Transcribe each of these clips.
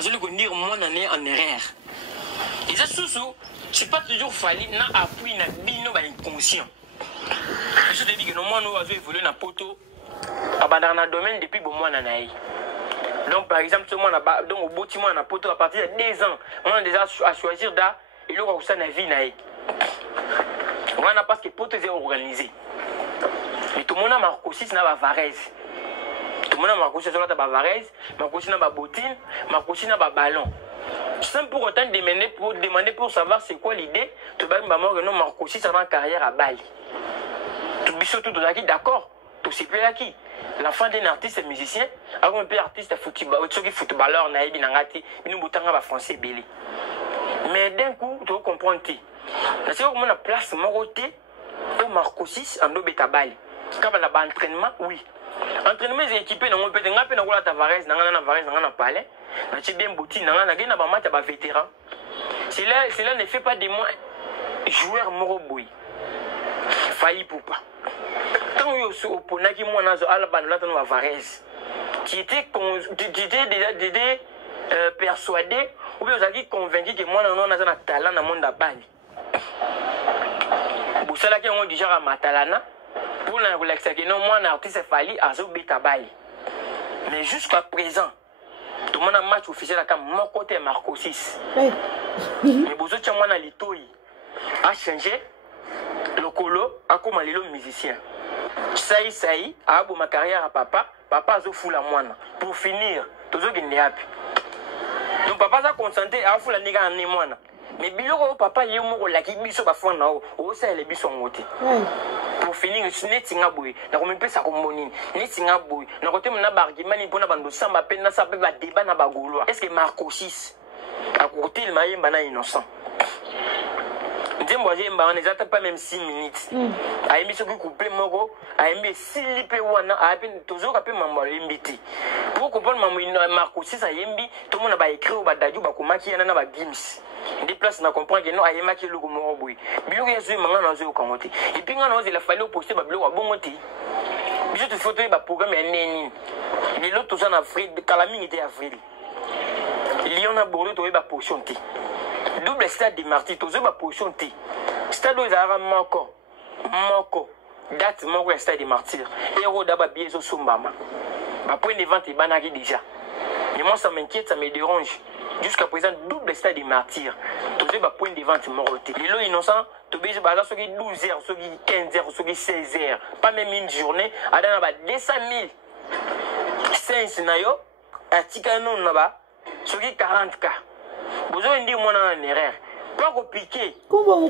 je veux dire moi on est en erreur. Et ça sous c'est pas toujours fallu na appui na bino ba inconscient. Je te dis que moi nous avons évolué na poto abandon na domaine depuis bon mois na naï. Donc par exemple ce mois na donc au bâtiment na poto à partir de 2 ans, on a déjà à choisir da et le ça na vie naï. On a parce que poto est organisé. Mais tout le monde a marqué aussi na ba varese. Tout le monde a marqué sur la varese, marqué aussi na ba bottine, marqué aussi na ba ballon. Sans pour autant demander pour savoir c'est quoi l'idée, tu vas me dire que non marqué aussi ça va en carrière à Bali. Tout biso tout là qui d'accord, tout c'est plus là qui. L'enfant d'un artiste et musicien, avant un peu artiste footballeur naïbi nangati, nous boutanga ba français belé. Mais d'un coup, tu comprends ti. Na c'est comment la place moroté au marqué 6 en do beta Bali. Quand on a entraînement, oui. Entraînement est équipé, on peut tenir na la Tavares, na palais, na bien boutine, na gena ba match ba vétéran. Cela ne fait pas de moi joueur moroboui. Failli pour pas. Tant yo so oponaki moi na zo alaba na tano Tavares. Tu étais déjà persuadé ou bien vous avez convaincu que moi non na za talent na monde Bali. Bosala ki on déjà à Matalana. Pour la relaxer, non, moi, un artiste Fali à Zobeta Bali. Mais jusqu'à présent, tout le monde a match officiel à mon côté Marco 6. Mais vous autres, moi, l'Itoi a changé le colo à comme les musiciens. Ça y a ma carrière à papa a fou la moine. Pour finir, tout ce qui n'est pas. Donc, papa a consenté à fou la néga en moine. Mais biloko papa y mo la ki biso ba fond na o ça les biso ngote. Pour finir netinga boy na ko mpesa ko monini netinga boy na ko temo na argument ni pona bando samba pe na sape ba débat na ba goloa. Est-ce que Marco 6 a côté il m'a yemba na innocent. Ndembo yemba on ezata pas même 6 minutes. A yembi so couper moko a yembi silipe wana a peine toujours ka pe mambo yembiti. Pour comprendre mambo Marco 6 a yembi tout le monde ba écrit ou ba daju ba komaki na ba gims. Des places na comprendre que non ayema ki logo moro boy bilo yezu manga na zo kangote et puis ngana il a fallu poster ba bilo wa bongote biso te photo ba programme neni les autres sont en Afrique Calamine était avril Lyon a Bordeaux to ba potion ti double stade de Marty to zo ba potion ti stade aux arabes moko date moko stade de Martyr héros d'aba biezo sombama ba point de vente banaki déjà mais moi ça m'inquiète ça me dérange. Jusqu'à présent, double stade de martyrs. Tous les points de vente morotés. Les lots innocents, tu as 12 heures, 15 heures, 16 heures. Pas même une journée. À 200 000. 5 nayo. À Tikano, 40 cas. Vous avez dit, moi, en erreur. Pas compliqué. Comment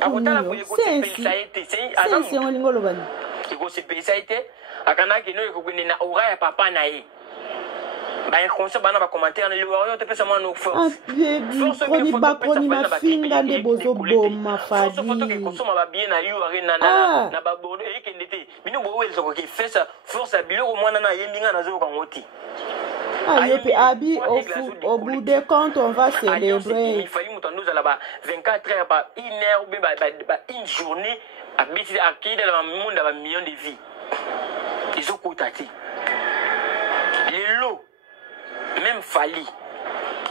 bah conseil bana ba commentaire na liwayo te pesa mwana force force bakoni mafinga nde bozo boma fadi photo ke konsoma ba bien na liwari na ba bordeaux e kendete bino bo wezo ko ke fesa force biloko mwana na yembinga na zo ka ngoti ayepe abi au bout de compte on va célébrer il fallait mutandu za là-bas 24 heures par 1 heure ou bien une journée à biti à qui dans le monde ba millions de vies ils ont contacté les lots même Fali.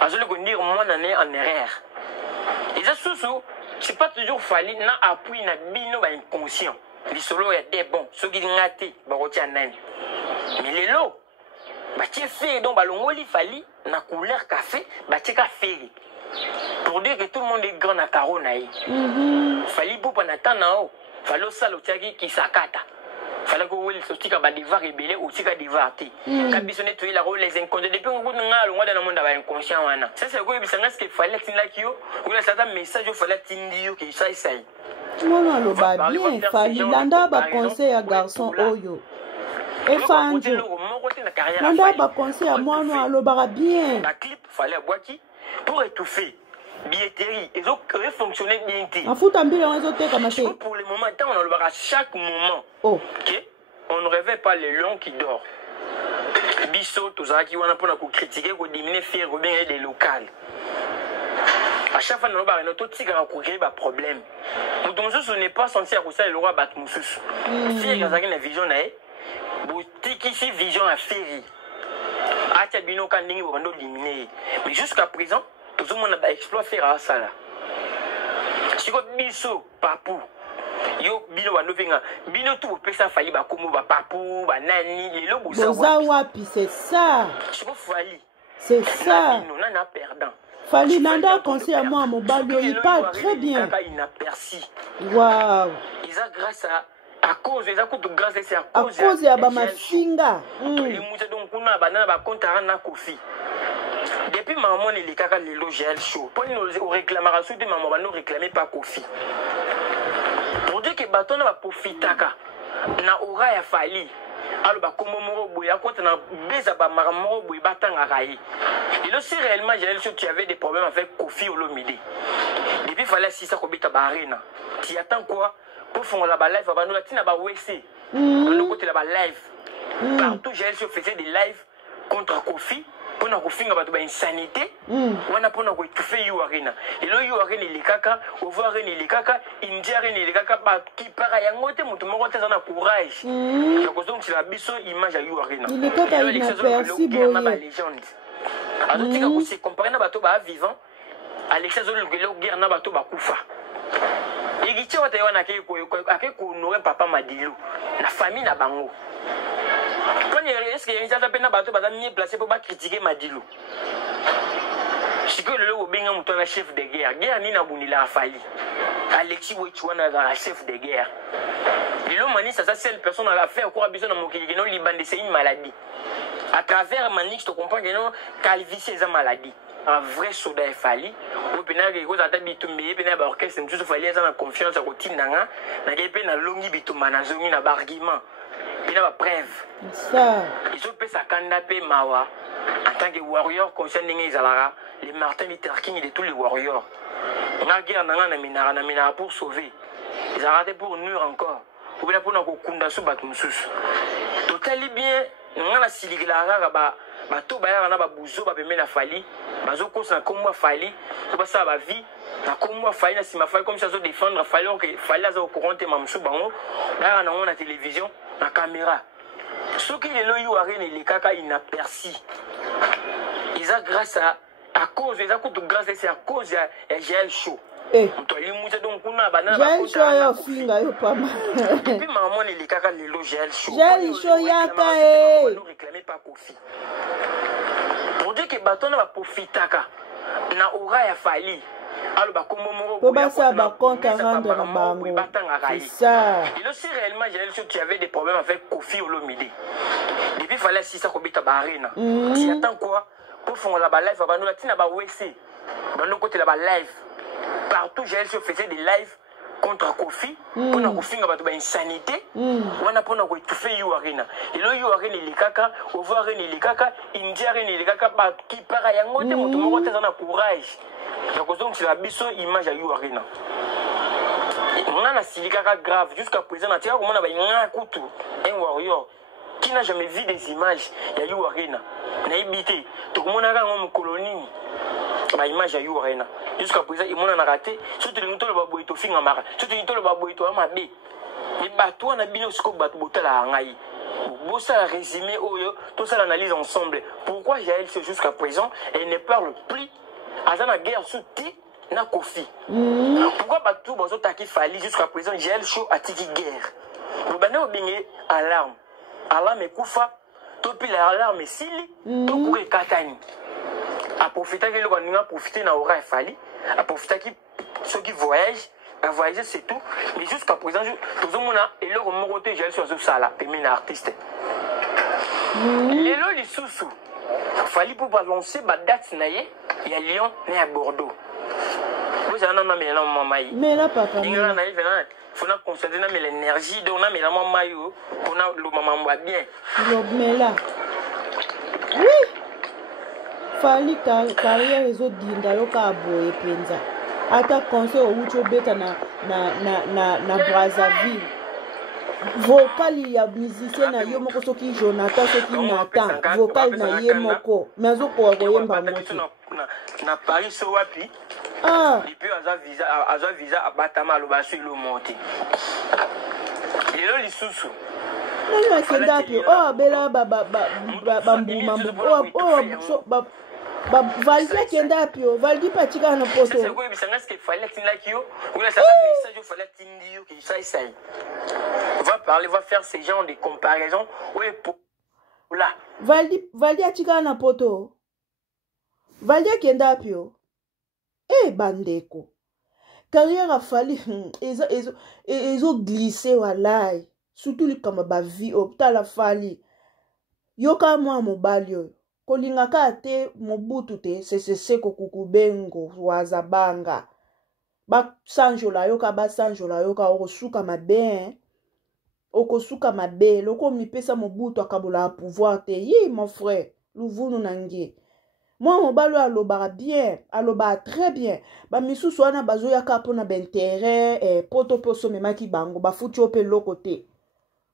Je veux dire, moi, on est en erreur. Et ça, c'est pas toujours Fali, n'a appui, n'a bino, inconscient. Les solos étaient bons, ceux qui ont été, mais les lots, tu fait, donc, l'ongoli Fali, n'a couleur café, tu café. Pour dire que tout le monde est grand à Caro, Fali, pour pas n'attendre, Fali, ça, le tiagi qui s'accata. Fallait que vous sortiez quand des var rebelles ou si quand des var té. Quand bisonné tu es la rôle les inconscients depuis qu'on a le mois dans le monde d'avoir inconscient wana. Ça c'est quoi bisanga ce qu'il fallait tinda kio ou là certains messages il fallait tindio que ça essaye. Moi lo ba bien fallait landa ba conseil à garçon oyo. Et fanjo. Landa ba conseil à moi no alo ba bien. La clip fallait boiki pour étouffer. Billetterie, ils ont fonctionné bien. En fout en billet, on a pour le moment, on a le bar à chaque moment. Oh. Okay? On ne réveille pas les lions qui dorment. Bissot, tout ça qui on a pour critiquer, pour diminuer, faire bien les locales. À chaque fois, on a un autre tigre à courir, un problème. Donc, ce n'est pas censé à ça, le roi bat moussous. Si il y a une vision, boutique ici, vision à ferry. atia bino ka ndenge bando éliminer. Mais jusqu'à présent, tout le monde a exploit faire à ça là. Si ko biso papu yo bino bando venga bino tout pesa fali ba komo ba papu ba nani lelo boza wapi c'est ça. Si ko fali. C'est ça. Non on a perdant. Fali Nanda conseil à moi mon balio il parle très bien. Waouh. Ils a grâce à cause des accords de grâce c'est à cause ya ba mafinga. Les moussa donc on a banana ba compte na Kofi. Depuis maman les kaka les logel show. Pour nous réclamation de maman nous réclamer pas Kofi. Pour dire que baton va profitaka na aura ya Fali. Alors ba komo moro boya contre na beza ba moro boya batanga rai. Et là si réellement j'ai tu avais des problèmes avec Kofi Olomide. Depuis fallait si ça kobita ba arena. Tu attends quoi pour faire la live ba nous la tina ba WC. De l'autre côté la live. Partout j'ai faisait des lives contre Kofi. Pour nous faire une insanité, on a pour nous étouffer You Arena. Et là, You Arena, les caca, Ovo Arena, les caca, India Arena, les caca, qui part à Yangote, mon tomo, on a courage. Donc, c'est la biso image à You Arena. Il est caca, il a perçu, légende. Alors, c'est comparé à bateau vivant, Alexa Zolo, le guerre na bateau Koufa. Et qui tient à Taïwan à qui papa Madilou, la famille na bango. Est-ce qu'il y a un peu de placé pour critiquer Madilou? Si que le Obinga Mouton chef de guerre, guerre ni na Bounila Fali. Alexis Wechouana la chef de guerre. Et l'homme mani, ça c'est une personne à la fait encore besoin de mon non Liban, c'est une maladie. À travers Manix, tu comprends que non, calvitie c'est une maladie. Un vrai soldat est Fali. Au pénal, il y a des bitumbi, pénal, orchestre, tout Fali, il y a confiance à côté nanga, na gépé na longi bitumana, zongi na barguiment. Il y a preuve. Ça. Ils ont fait sa candidature Mawa en tant que warrior concernant les Martin Luther King et tous les warriors. On a guerre na pour sauver. Ils ont raté pour nuire encore. Ou bien pour nous kunda sous batumusus. Total bien, on a la siliglara ba bato ba na ba buzo ba pemena Fali. Bazo ko na komwa Fali, ko ba sa ba vie. Na komwa Fali na sima Fali comme ça zo défendre Fali que Fali za au courant te mamsu bango. Là on a la télévision, la caméra. Ceux qui les loyaux arènes et les caca inaperçus. Ils ont grâce à cause des accords de grâce c'est à cause de GL show. Eh. Donc on a banana. GL show yo finga yo pas mal. Depuis maman les caca les loyaux GL show. GL show yaka eh. Nous réclamer pas Kofi. Pour dire que baton va profitaka na aura ya Fali. Alors bah comme pour ça bah compte à rendre na bango. C'est ça. Et là si réellement j'ai tu avais des problèmes avec Kofi Olomide. Depuis fallait si ça kobita ba arena. Tu attends quoi pour faire la live ba nous la tina ba WC. Dans l'autre côté la live. Partout j'ai faisait des lives contre Kofi pour nous faire une insanité. On a pour nous étouffer You Arena. Et là You Arena les caca, Ovo Arena les caca, India Arena les caca qui part à Yangote, mon tomo on a courage. Donc c'est la biso image à You Arena. On a la silicaka grave jusqu'à présent. On a un warrior qui n'a jamais vu des images de You Arena. On a évité. Tout le monde a une colonie. La image à You Arena. Jusqu'à présent, il a raté. Surtout les gens qui ont fait un mara. Surtout les gens qui ont fait un mabé. Les bateaux, on a bien aussi que bateau la hangaï. Pour ça, résumé, tout ça l'analyse ensemble. Pourquoi Jaël jusqu'à présent, elle ne parle plus à la guerre sous na Kofi. Pourquoi bateau bazo taki Fali jusqu'à présent Jaël chaud a tiki guerre. Vous banez au bingé alarme. Alarme et koufa. Topi l'alarme et sili. Topi le katani. A profiter que le a profité na aura Fali. A profiter que ceux qui voyagent. À voyager c'est tout. Mais jusqu'à présent tout le monde a et le moroté Jaël sur ce sala. Pémine artiste. Les lois les sous-sous. Fali pour balancer ma date naïe. Il y a Lyon et à Bordeaux. Vous avez un homme mais là mais là papa il faut constater l'énergie de on a mais là maillot on a le maman va bien mais là oui Fali carrière les autres dinda yoka boye penza ata conseil au ucho beta na Brazzaville vocal ya musicien na yo moko soki Jonathan soki Nathan vocal na ye moko mais azoko koyemba moto na Paris so wapi et puis aza visa abatama lo basu lo monter lelo lisusu Nani akenda pi o abela Valdi akenda pi o Valdi patika na poto. C'est quoi ça est-ce qu'il fallait tinda kio ou là ça message il fallait tindio qui ça. On va parler, on va faire ces genres de comparaisons. Oui pour là. Valdi atika na poto. Valdi akenda pi o. Bandeko. Carrière a fallu ils ont glissé walai. Surtout les comme ba vie hôpital a fallu. Yoka moi mobali yo. Kolingaka te mobutu te c'est kokukubengo wazabanga. Ba sanjola yoka ba sanjola yoka okosuka mabe. Okosuka mabe loko mipesa mobutu akabola pouvoir te. Yi mon frère, luvunu nangi. Moi mobali aloba bien, aloba très bien. Ba misusu wana bazoya ka pona b'intérêt poto poso memaki bango ba futi ope lokote.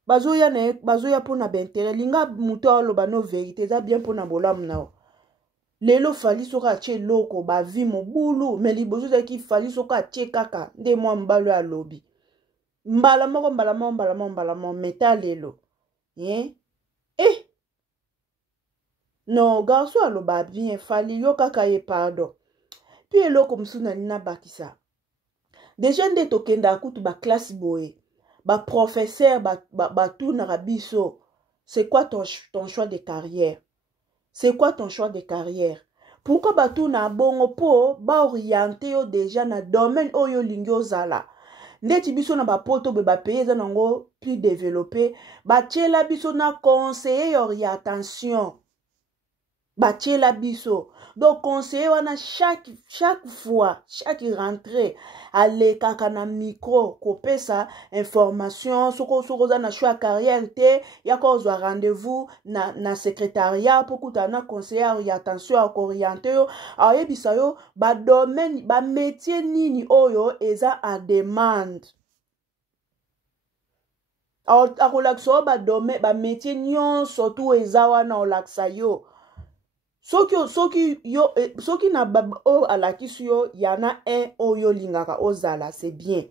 Bazoya pona b'intérêt linga muto aloba no vérité za bien pona bolamu nao. Lelo fali soka che loko ba vi mobulu mais libozo za ki fali soka che kaka nde moi mbalo alobi. Mbala moko meta lelo. Non, garçon aloba bien, fali yo kaka ye pardon. Puis eloko msuna nina bakisa. Déjà nde tokenda kutu ba classe boye. Ba professeur ba tout na rabiso. C'est quoi ton choix de carrière? C'est quoi ton choix de carrière? Pourquoi ba tout na bongo po ba orienté yo déjà na domaine oyo lingyo zala. Ndeti biso na ba poto be ba pays za nango plus développé, ba tchela biso na conseiller orientation. Batiela biso. Donc conseiller wana chaque fois, chaque rentrée, aller kaka na micro, kopesa information, soko za na choix carrière te, yako zo rendez-vous na secrétariat pour kutana conseiller orientation à orienter yo, ayebisa yo ba domaine, ba métier nini oyo eza en demande. Akolakso ba domaine, ba métier nyon surtout eza wana olaksa yo. Soki na o alakisi yo yana un oyo lingaka ozala c'est bien.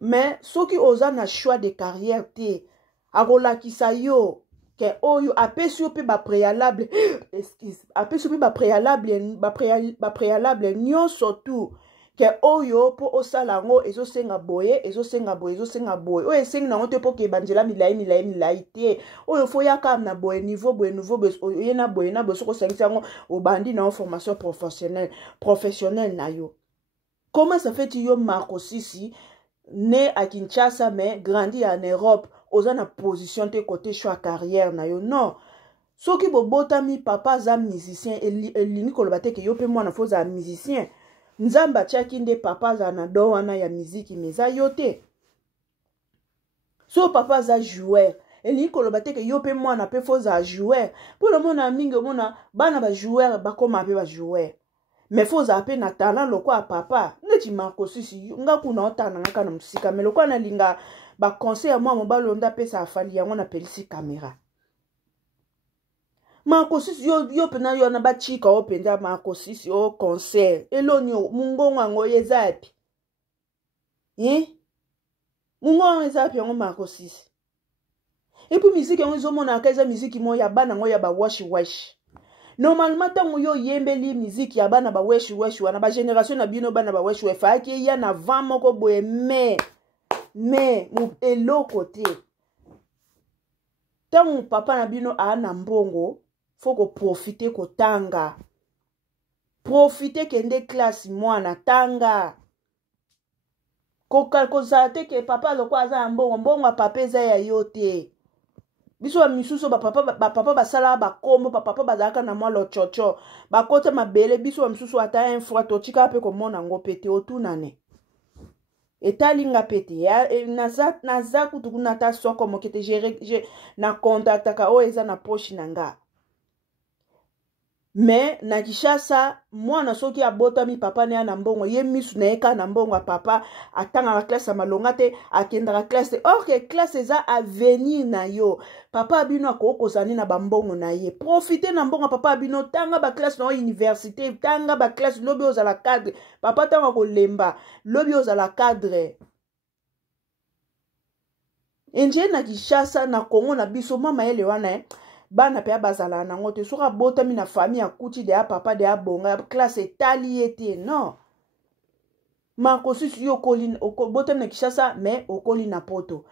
Mais soki oza na choix de carrière te akolakisa yo ke oyo apesi yo pe ba préalable excuse apesi yo pe ba préalable nyon surtout ke oyo po osala ngo ezosenga boye oyo esengi nango te po ke banjela milai te oyo fo yaka na boye niveau oyo na boye soko sengisa ngo obandi na formation professionnelle na yo. Comment ça fait yo Marco Sisi né à Kinshasa mais grandi en Europe oza na position te côté choix carrière na yo? Non. Soki bobotami papa za musicien elingi koloba te ke yo pe mwana fo za musicien. Nzamba tiaki nde papa za na do wana ya miziki meza yote. So papa za joueur. Elingi koloba te ke yo pe mwana pe fo za joueur. Pour le mona mingi mona bana ba joueur bakoma pe ba joueur. Mais fo za pe na talent loko a papa. Neti Marco Sisi nga kuna otana ngaka na musika mais loko na linga ba conseil moi mobalo nda pe sa afali yango na pelisi caméra. Marco Sisi yo pena yo na ba chika o penda Marco Sisi o concert elonyo mungonga ngo yezapi mungonga yezapi ngo Marco Sisi. Et puis musique ngo zo mona kaza musique mo ya bana ngo ya ba wash normalement tango yo yembeli musique ya bana ba wash wana ba génération na bino bana ba wash fa ki ya na vent moko boye mais mu eloko te tango papa na bino a na mbongo faut ko profiter ko tanga. Profiter kende classe mwana tanga. Ko zate ke papa loko aza mbongo papa eza ya yote. Biso ba misuso ba papa basala ba kombo papa bazaka na mwa lo chocho. Ba kote mabele biso ba misuso ata un fois to chika pe ko mona ngo pete otunane. Etalinga pete ya naza kutukuna ta soko mokete je na contact ka o eza na poche nanga. Mais na Kinshasa mwana soki abotami papa ne na mbongo ye misu na eka na mbongo papa atanga la classe malonga te akenda la classe or que classe eza avenir na yo papa abino akokozani na bambongo na ye profiter na mbongo papa abino tanga ba classe na université tanga ba classe lobi ozala cadre papa tanga ko lemba lobi ozala cadre enje na Kinshasa na Congo na biso mama ele wana bana pe bazala na ngote soka botami na famille ya kuti de ya papa de ya bonga classe etali ete non makosusu yo botami na Kinshasa mais okoli na poto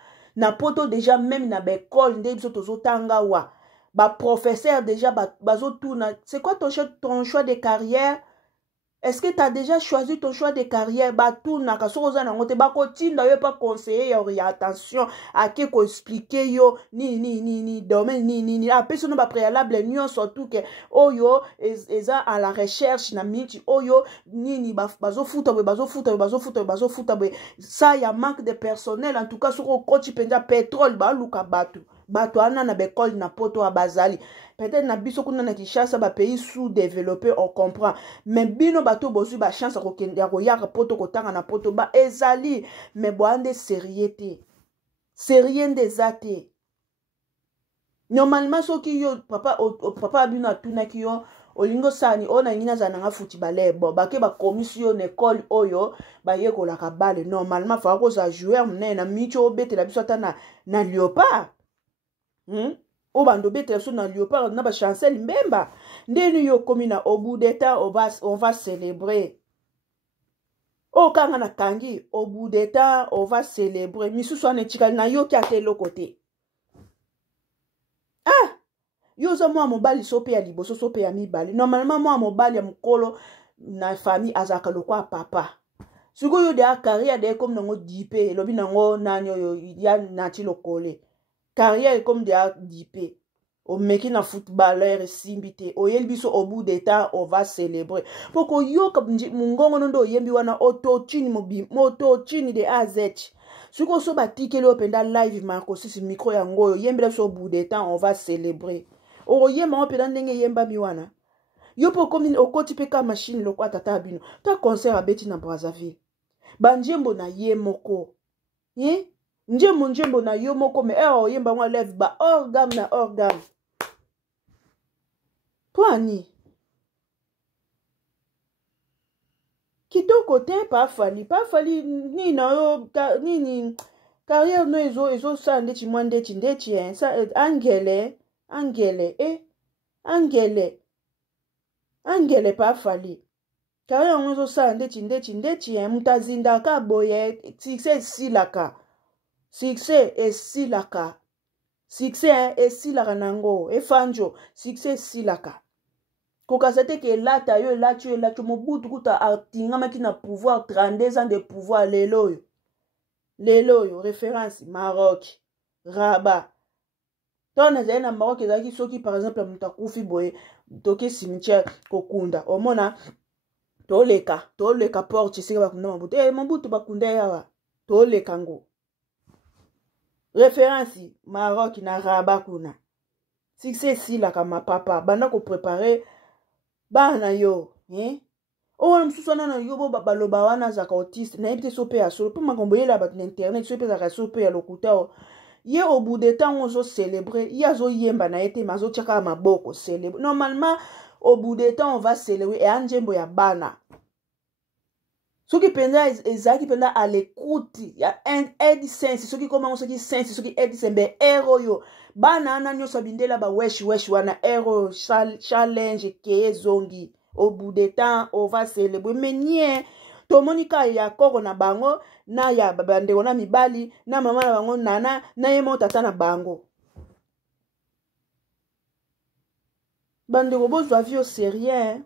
déjà même na bekole nde biso tozotanga wa ba professeur déjà bazotourna c'est quoi ton choix de carrière. Est-ce que tu as déjà choisi ton choix de carrière? Batouna, kasoza na ngote bakotinda yo pas conseiller ya orientation à qui ko expliquer yo ni domaine ni après ça no ba préalable nyon surtout que oyo eza à la recherche na miti oyo ni bazofuta ça ya manque de personnel en tout cas sur coach penda pétrole ba luka bato ana na bekol na poto abazali peut-être na biso kuna na Kinshasa ba pays sous-développé on comprend mais bino bato bozu ba chance ya koyaka poto kotanga na poto ba ezali mais boande sérieux des athées normalement soki yo papa bino atuna ki yo olingo sani ona ngina za nanga futi balebo bake ba commission école oyo ba yekola ka bale normalement fa ko za joueur mne na micho obete la biso ata na Léopard o bando bete so na Léopard na ba Chancel Mbemba ndeni yo komina au bout des temps on va célébrer o kanga na kangi au bout des temps on va célébrer misusu ane tikali na yo ki atelo côté yo zo mwa mobali sope ya liboso sope ya mibali normalement mwa mobali ya mukolo na famille azaka lokwa papa siko yo de carrière de comme nango dipe lobi nango nanyo yo ya nati lokole carrière comme de dipe o meki na footballeur simbite o yelbiso au bout des temps on va célébrer poko yo ka mungongo ndo yembi wana autotune mototune de AZ siko so batikeli openda live marco sisi micro ya ngoyo yembela so au bout des temps on va célébrer o yema openda ndenge yemba miwana yo po komi okoti peka machine lokwa tata bino ta concert abeti na Brazzaville banjembo na ye moko njembo na yo moko me oyemba ngwa live ba orgam na orgam Poani kitoko te pa fali ni na yo ni carrière no ezo sa ndeti mwande ndeti sa angele pa fali carrière no ezo sa ndeti mutazinda ka boye succès esilaka nango efanjo succès esilaka kokasete ke elata yo mobutu kuta atingamaki na pouvoir 32 ans de pouvoir lelo yo référence Maroc Rabat tona zai na Maroc ezaki soki par exemple mutakufi boye toke cimetière kokunda omona toleka porte sika bakunda mobutu bakunda yawa toleka ngo référence Maroc na Rabat kuna succès esilaka mapapa banda ko préparer bana yo owana msusu wana na yo baloba wana azaka autiste na yebite so pe ya solo po makambo yela bato na internet so pe azaka so pe ya lokuta ye au bout de temps ozo célébrer ye azoyemba na ye te ma azotiaka maboko célébrer normalement au bout de temps on va célébrer e anjembo ya bana soki penza ezaki penza à l'écoute ya aide sense soki komango soki sense soki aide sembe ero yo bana ana nyoso bindela ba wesh wana ero challenge ke zongi au bout de temps on va célébrer mais nie tomonika ya koko na bango na ya bandeko na mibali na mama na bango nana na yemo tata na bango bandeko bozwa vie au sérieux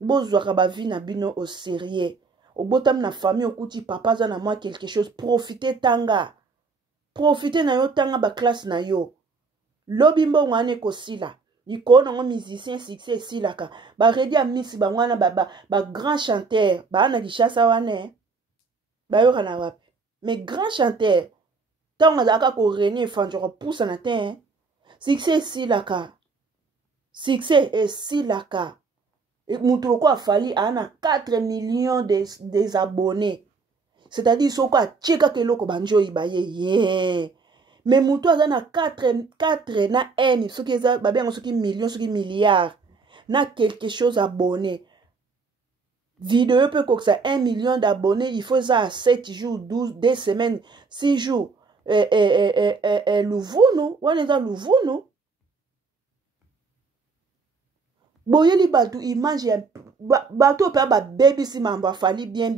bozwa ba vie na bino au sérieux obotam na famille okuti papa za na moi quelque chose profiter na yo tanga ba classe na yo lobi mbongo ane kosila ikona ngo musicien succès silaka ba redi a mix ba ngwana ba grand chanteur ba na Kinshasa wane ba yo kana wapi mais grand chanteur tanga zaka ko René Fanjoro poussa na te succès silaka Moutouko a fallu à 4 millions des abonnés. C'est-à-dire soko a tcheka ke loko banjo ibaye. Mais Moutou a 4 na n soki eza babengo soki millions soki milliards na quelque chose abonné. Vidéo peut que ça 1 million d'abonnés, il faut ça 7 jours, 12 2 semaines, 6 jours. luvunu wana eza luvunu boyeli batu image ya bato pe babebisi mambo afali bien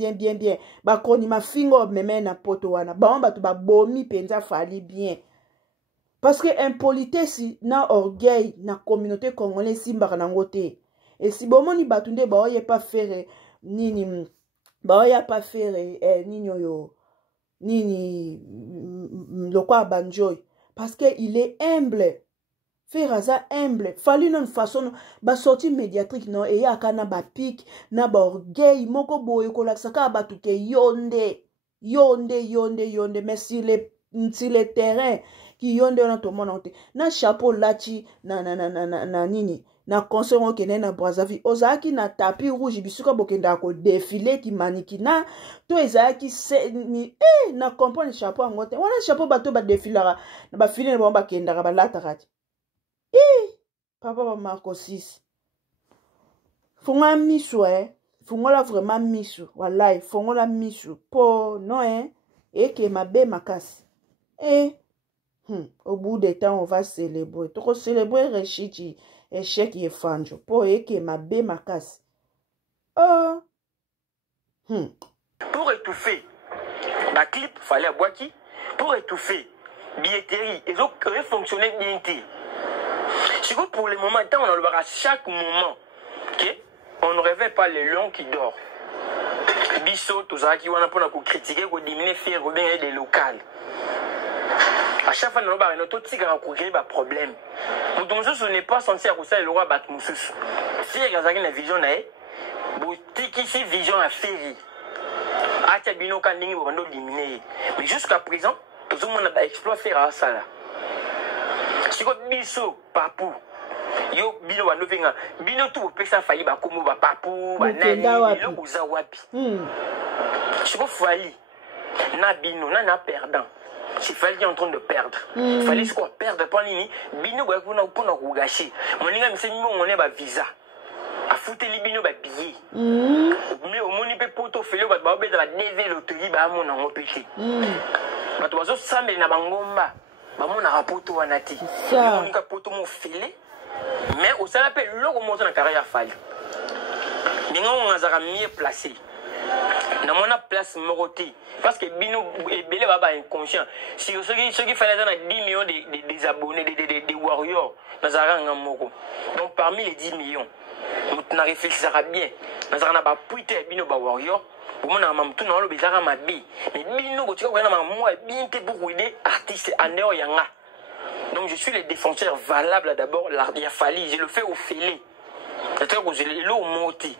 bakoni mafingo meme na poto wana bango bato babomi penza afali bien parce que impolitesse na orgueil na communauté congolaise simbaka nango te esi bomoni bato nde baoye pa faire nini baoya pa faire nini oyo nini lokwa banjoy parce que il est humble faire aza humble fali non façon ba sortie médiatrique non et akana ba pic na ba orgueil moko boye kolakisaka bato ke yonde mais sur le terrain qui yonde on to mona te na chapeau lachi na nini na concert on kene na Brazzaville ozaki na tapis rouge bisuka bokenda ko défiler ki mannequin to ezaki ni na comprendre chapeau ngote wana chapeau bato ba défilara na ba fili na ba kenda ba lataka papa ba Marco 6 fonga miso fongola vraiment miso wallahi fongola miso po non que mabe makasi au bout de temps on va célébrer to célébrer rechiti échec et fanjo po que mabe makasi pour étouffer la clip fallait à Boaki pour étouffer billetterie et donc fonctionner bien. C'est que pour le moment, on en le à chaque moment, okay? On ne réveille pas les lions qui dorment. Bisso, tout ça qui on a pour critiquer, pour diminuer, faire bien des locales. À chaque fois, on a un autre tigre à courir, il y a un problème. Pour donc, ce n'est pas censé accousser le roi Batmoussous. Si il y a une vision, ici vision à féri. Ah, tu as bien au canning, on va diminuer. Mais jusqu'à présent, tout le monde a exploité faire ça là. Si vous biso papu yo bino wa novenga bino tout pesa fali ba komo ba papu ba nani lo kuza wapi si vous fali na bino na perdant si fali en train de perdre fali ce qu'on perdre pas nini bino ba kuna pona ko gâcher moninga msenyi mo ne ba visa a foutre li bino ba billet mais au moni pe poto fele ba ba beta ba DV loterie ba mona ngopeki ba to bazo sambe na bangomba maman a rapporté à Nati. On a rapporté mon filet, mais au sein de l'eau on monte dans la carrière fallu. Maintenant on a mieux placé. Dans mon place moroté parce que Bino et Belé va inconscient. Si ceux qui fallait dans 10 millions des abonnés, des warriors, dans un moko. Donc parmi les 10 millions, on a réfléchi bien. Dans un pas puité Bino ba warrior. Pour moi, tout le monde a ma vie. Mais Bino, tu vois, moi, bien pour aider artistes en Néo Yanga. Donc, je suis le défenseur valable d'abord. Il a fallu, je le fais au filet. C'est-à-dire que je l'ai au monté.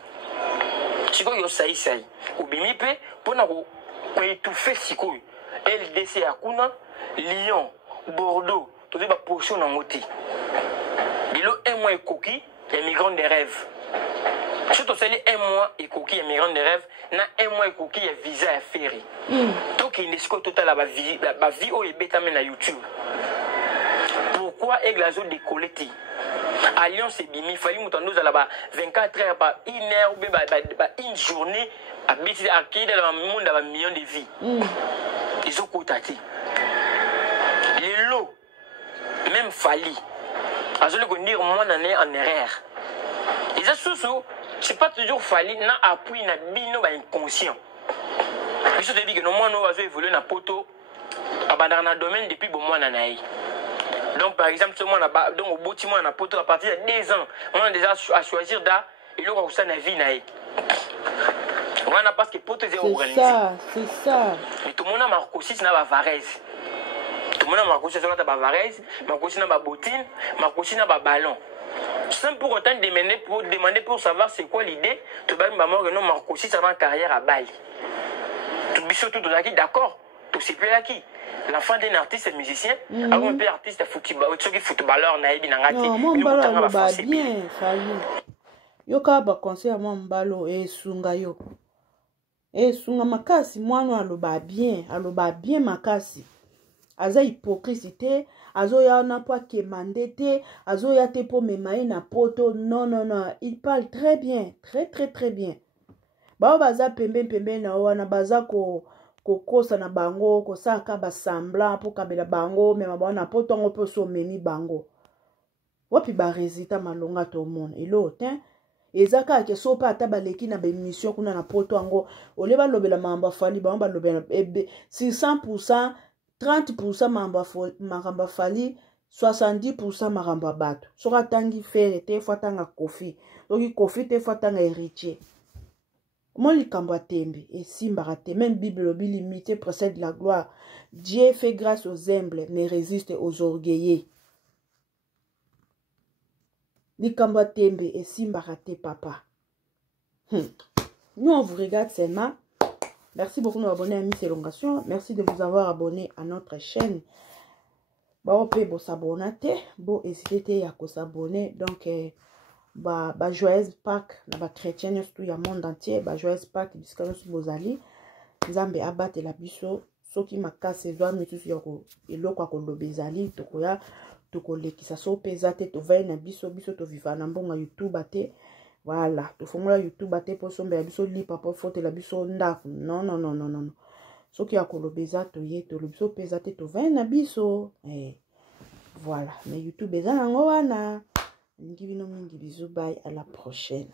Si vous avez ça, au Bimipe, pour étouffer Siko, LDC à Kuna, Lyon, Bordeaux, tout ça, potion en monté. Il y a un mois et coquille, les migrants des rêves. Surtout c'est un mois et coquille et migrants de rêve, na un mois et coquille et visa à faire. Donc il est total la vie au bêta na YouTube. Pourquoi est la zone décolletée? Alliance et Bimi, il fallait nous à la 24 heures par une heure ou une journée à bêter à qui dans le monde à un million de vies. Ils ont cotaté. Les lots, même Fali, à ce que dire moi en erreur. Ils ont sous c'est pas toujours fallu na appui na bino ba inconscient. Je te dis que nous moi nous avons évolué na poto dans le domaine depuis bon mois nanaï. Donc par exemple ce mois donc au bâtiment na poto à partir de 2 ans, on a déjà à choisir da et le ça na vie naï. On a parce que poto est organisé. C'est ça. Mais tout le monde a Marco 6 na ba Varese. Tout le monde a Marco 6 na ba Varese, Marco 6 na ba bottine, Marco 6 na ba ballon. Sans pour autant demander pour savoir c'est quoi l'idée, tu vas me dire que non, Marco, si ça va en carrière à Bali. Tu dis surtout d'accord, tout c'est plus là qui. L'enfant d'un artiste et musicien, avant un peu artiste footballeur, naïbi, nangati. Non, mon balo va bien, fallu. Yo ka ba conseil mon balo et sunga yo. Et sunga makasi, moi no aloba bien makasi. Aza hypocrisie azo ya na pas kemande te azo ya te po memaye na poto non il parle très bien très bien ba baza pembe na wana baza ko kokosa na bango kosaka basambla mpo kabela bango mema bango na poto yango mpo so omemi bango wapi baresultat malonga tomona elo te eza kaka so mpe ata baleki na bemission kuna na poto yango olie balobela makambo afali bango balobela 600% 30% makambo afali 70% makambo ya bato soki atangi fere te fo atanga kofi soki kofi te fo atanga héritier moi likambo atembe esimbaka te même bible lobi limité précède la gloire. Dieu fait grâce aux humbles mais résiste aux orgueilleux. Likambo atembe esimbaka te papa. Nous on vous regarde seulement. Merci beaucoup de vous abonner à Miss Elongation. Merci de vous avoir abonné à notre chaîne. Bon, on peut s'abonner. Bon, n'hésitez pas à s'abonner. Donc, joyeuse Pâques, na chrétien surtout il y a monde entier. Joyeuse Pâques, bisika nous bozali. Nzambe abattre la biso. Soki makase ezwa mitusu ya ko eloko akolobezali tokoya tokolekisa so peza te tovai na biso to viva na mbonga YouTube ate. Voilà, to fongola YouTube ate po sombe ya biso lipa po fote la biso ndako. Non. Soki akolobeza to ye to biso peza te tovai na biso. Voilà, mais YouTube eza nango wana. Mingi bino mingi bisous, bye, à la prochaine.